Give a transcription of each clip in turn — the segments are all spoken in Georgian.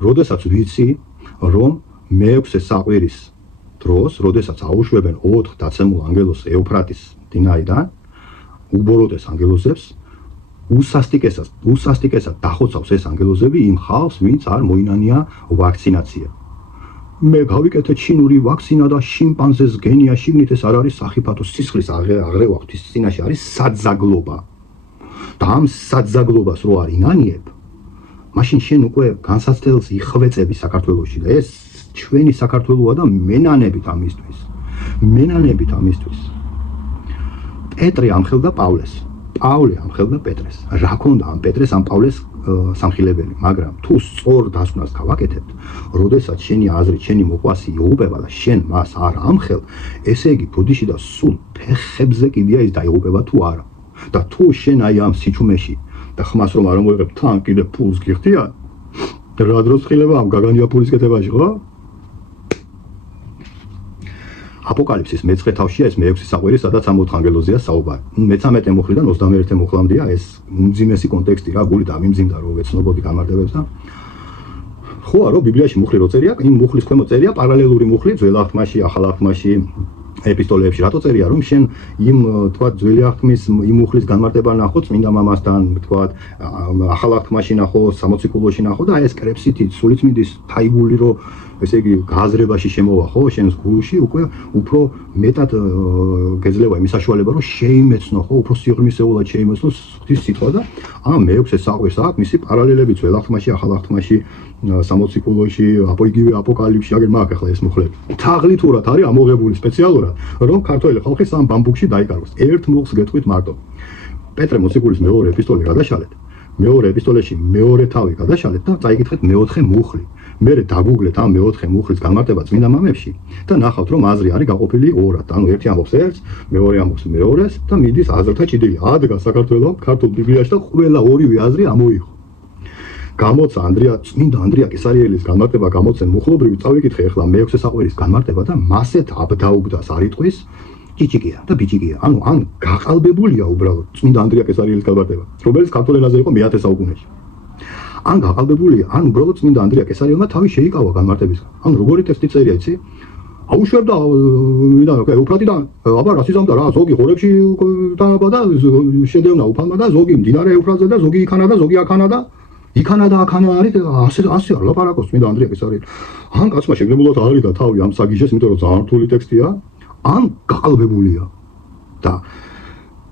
როდესაც ვიცი, რომ მეექვსე საყვირის დროს, როდესაც აუშვებენ 4 დაცემულ ანგელოზს ეუფრატის მდინარიდან, უბოროტეს ანგელოზებს, უსასტიკესად დახოცავს ეს ანგელოზები იმ ხალხს, ვინც არ მოინანია ვაქცინაცია. მე გავიკეთე ჩინური ვაქცინა და შიმპანზეს გენია შიგნით ეს არ არის სახიფათო სისხლის აღრევა ღვთის წინაშე არის საძაგლობა. და ამ საძაგლობას რო არ ინანიებ, მაშინ შენ უკვე განსაცდელს იხვეწები საქართველოში და ეს ჩვენი საქართველოა და მენანებით ამისთვის. პეტრე ამხელდა პავლეს. პავლე ამხელდა პეტრეს. რა ქონდა ამ პეტრეს ამ პავლეს სამხილებელი, მაგრამ თუ სწორ დასკვნას გავაკეთებთ, როდესაც შენი აზრით შენი მოყვასი იუღუპება და შენ მას არ ამხელ, ესე იგი ბოდიში და სულ ფეხებზე კიდია ის დაიღუპება თუ არა. და თუ შენ აი ამ სიჩუმეში და ხმას რომ არ მოიღებ თან კიდე ფულს გიხდია, რა დროს ხილება ამ გაგანია ფულის კეთებაში, ხო? აპოკალიფსის მე-9 თავშია ეს მე-6 საყვირი, სადაც ამ 4 ანგელოზია საუბარი. მე-13 მუხლიდან 21 მუხლამდეა ეს უმძიმესი კონტექსტი რა, გული დამიმძიმდა რომ ვეცნობოდი გამარჯვებებს და ხო არო ბიბლიაში მუხლი რო წერია, იმ მუხლის ქვემოთ წერია პარალელური მუხლი ძველ აღთმაში, ახალ აღთმაში, ეპისტოლეებში რატო წერია რომ შენ იმ თქვა ძველი აღთმის იმ მუხლის განმარტება ნახო წმინდა მამასთან, თქვა ახალ აღთმაში ნახო, 60 კულოში ნახო და აი ეს კრეფსითი სულიწმინდის თაიგული რო ესე იგი გააზრებაში შემოვა ხო შენს გულში უკვე უფრო მეტად გეძლევა იმის საშუალება რომ შეიმეცნო ხო უფრო სიღრმისეულად შეიმეცნო ღვთის სიტყვა და ამ მე-6 საყვირს აქვს მისი პარალელები ძველ აღთმაში, ახალ აღთმაში, 60 კულოში, იგივე აპოკალიფსში, აგერ მაგ ახლა ეს მუხლები. თაღლითურად არის ამოღებული სპეციალურად, რომ ქართველი ხალხი სამ ბამბუქში დაიკარგოს. ერთ მუხლს გეტყვით მარტო. პეტრე მოციქულის მეორე ეპისტოლე გადაშალეთ. მეორე ეპისტოლეში მეორე თავი გადაშალეთ და წაიკითხეთ მე-4 მუხლი. მე დაგუგლეთ ამ მე-4 მუხლის განმარტება წმინდა მამებში და ნახავთ რომ აზრი არის გაყოფილი ორად. ანუ ერთი ამბობს ერთს, მეორე ამბობს მეორეს და მიდის აზრთა ჭიდილი. ადგა საქართველოს ქართულ ბიბლიაში და ყველა ორივე აზრი ამოიღო. გამოცა წმინდა ანდრია კესარიელის განმარტება გამოცენ მუხლობრივი წავიკითხე ახლა მე-6 საყვირის განმარტება და მასეთ აბდაუგდას არიტყვის ჭიჭიკია და ბიჭიკია. ანუ ან გაყალბებულია უბრალოდ წმინდა ანდრია კესარიელის განმარტება, რომელიც ქართულ ენაზე იყო მე-10 საუკუნეში. ან გაყალბებულია, ან უბრალოდ წმინდა ანდრია კესარიელმა თავი შეიკავა განმარტებისგან. ან როგორი ტექსტი წერია, იცი? აუშვებდა ეუფრატიდან, აბა რა სიზამდა რა, ზოგი ხორებში დააბადა, შედევნა უფალმა და ზოგი მდინარე ეუფრატზე და ზოგი იქანა და ზოგი აქანა და იქანა და აქანა არის ასე არ ლაპარაკობს წმინდა ანდრია კესარიელი. ან კაცმა შეგნებულად არის და თავი ამ საგიჟეს, იმიტომ რომ ძალიან რთული ტექსტია, ან გაყალბებულია. და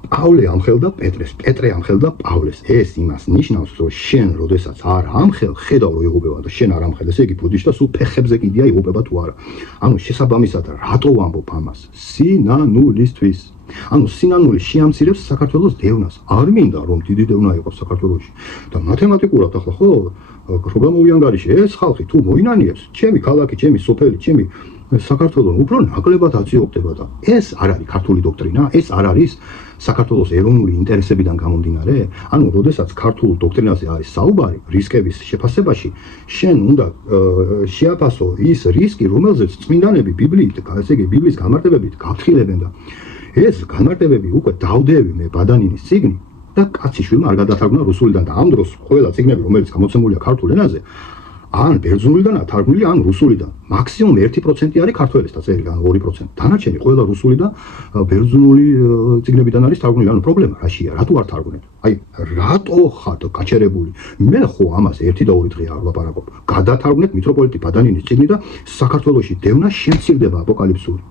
პავლე ამხელდა პეტრეს, პეტრე ამხელდა პავლეს. ეს იმას ნიშნავს, რომ შენ როდესაც არ ამხელ, ხედავ რომ იღუპება და შენ არ ამხელ, ესე იგი ბუდიშ და სულ ფეხებზე კიდია იღუპება თუ არა. ანუ შესაბამისად რატო ვამბობ ამას? სინანულისთვის. ანუ სინანული შეამცირებს საქართველოს დევნას. არ მინდა რომ დიდი დევნა იყოს საქართველოში. და მათემატიკურად ახლა ხო რო გამოვიანგარიში ეს ხალხი თუ მოინანიებს, ჩემი ქალაქი, ჩემი სოფელი, ჩემი საქართველოს უფრო ნაკლებად აწიოხდება და ეს არ არის ქართული დოქტრინა, ეს არ არის საქართველოს ეროვნული ინტერესებიდან გამომდინარე. ანუ როდესაც ქართულ დოქტრინაზე არის საუბარი რისკების შეფასებაში, შენ უნდა შეაფასო ის რისკი, რომელზეც წმინდანები ბიბლიით, ესე იგი ბიბლიის განმარტებებით გაფრთხილებენ და ეს განმარტებები უკვე დავდევი მე ბადანინის წიგნი და კაციშვილმა არ გადათარგმნა რუსულიდან და ამ დროს ყველა წიგნები რომელიც გამოცემულია ქართულ ენაზე ან ბერძნულიდან ათარგმნილი ან რუსულიდან მაქსიმუმ 1% არის ქართველის დაწერილი ან 2%. დანარჩენი ყველა რუსული და ბერძნული წიგნებიდან არის თარგმნილი. ანუ პრობლემა რაშია? რატო არ თარგმნეთ? აი რატო ხართ გაჩერებული? მე ხო ამას 1 და 2 დღე არ ვლაპარაკობ. გადათარგმნეთ მიტროპოლიტი ბადანინის წიგნი და საქართველოში დევნა შემცირდება აპოკალიფსური.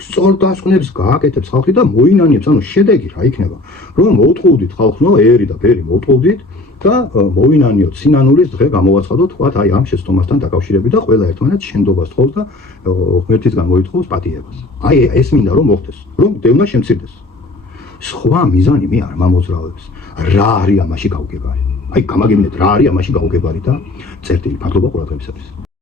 სწორ დასკვნებს გააკეთებს ხალხი და მოინანიებს, ანუ შედეგი რა იქნება? რომ მოვთხოვდით ხალხნო ერი და ბერი მოვთხოვდით და მოვინანიოთ სინანულის დღე გამოვაცხადოთ, თქვათ აი ამ შეცდომასთან დაკავშირებით და ყველა ერთმანეთს შენდობას თხოვს და ღმერთისგან მოითხოვს პატიებას. აი ეს მინდა რომ მოხდეს, რომ დევნა შემცირდეს. სხვა მიზანი მე არ მომოძრავებს. რა არის ამაში გაუგებარი? აი გამაგებინეთ რა არის ამაში გაუგებარი და წერტილი ფართობა ყურადღებისათვის.